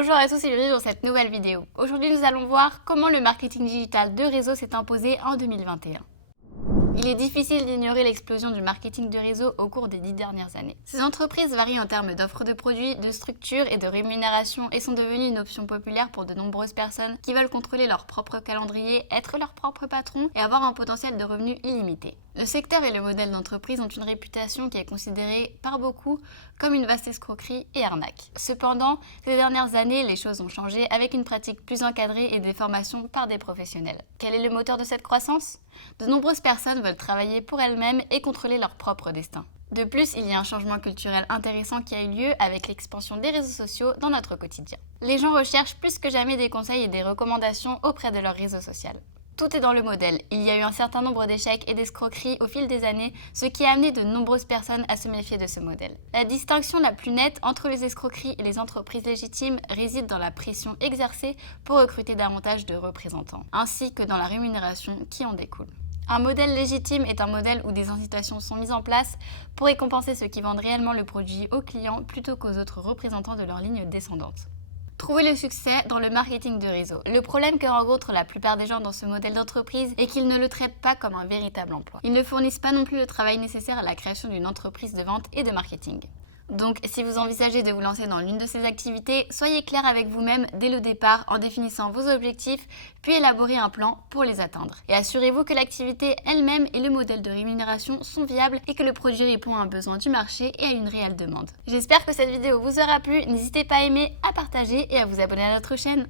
Bonjour à tous et bienvenue dans cette nouvelle vidéo. Aujourd'hui, nous allons voir comment le marketing digital de réseau s'est imposé en 2021. Il est difficile d'ignorer l'explosion du marketing de réseau au cours des 10 dernières années. Ces entreprises varient en termes d'offres de produits, de structure et de rémunération et sont devenues une option populaire pour de nombreuses personnes qui veulent contrôler leur propre calendrier, être leur propre patron et avoir un potentiel de revenus illimité. Le secteur et le modèle d'entreprise ont une réputation qui est considérée par beaucoup comme une vaste escroquerie et arnaque. Cependant, ces dernières années, les choses ont changé avec une pratique plus encadrée et des formations par des professionnels. Quel est le moteur de cette croissance ? De nombreuses personnes veulent travailler pour elles-mêmes et contrôler leur propre destin. De plus, il y a un changement culturel intéressant qui a eu lieu avec l'expansion des réseaux sociaux dans notre quotidien. Les gens recherchent plus que jamais des conseils et des recommandations auprès de leur réseau social. Tout est dans le modèle. Il y a eu un certain nombre d'échecs et d'escroqueries au fil des années, ce qui a amené de nombreuses personnes à se méfier de ce modèle. La distinction la plus nette entre les escroqueries et les entreprises légitimes réside dans la pression exercée pour recruter davantage de représentants, ainsi que dans la rémunération qui en découle. Un modèle légitime est un modèle où des incitations sont mises en place pour récompenser ceux qui vendent réellement le produit aux clients plutôt qu'aux autres représentants de leur ligne descendante. Trouver le succès dans le marketing de réseau. Le problème que rencontrent la plupart des gens dans ce modèle d'entreprise est qu'ils ne le traitent pas comme un véritable emploi. Ils ne fournissent pas non plus le travail nécessaire à la création d'une entreprise de vente et de marketing. Donc, si vous envisagez de vous lancer dans l'une de ces activités, soyez clair avec vous-même dès le départ en définissant vos objectifs, puis élaborez un plan pour les atteindre. Et assurez-vous que l'activité elle-même et le modèle de rémunération sont viables et que le produit répond à un besoin du marché et à une réelle demande. J'espère que cette vidéo vous aura plu, n'hésitez pas à aimer, à partager et à vous abonner à notre chaîne.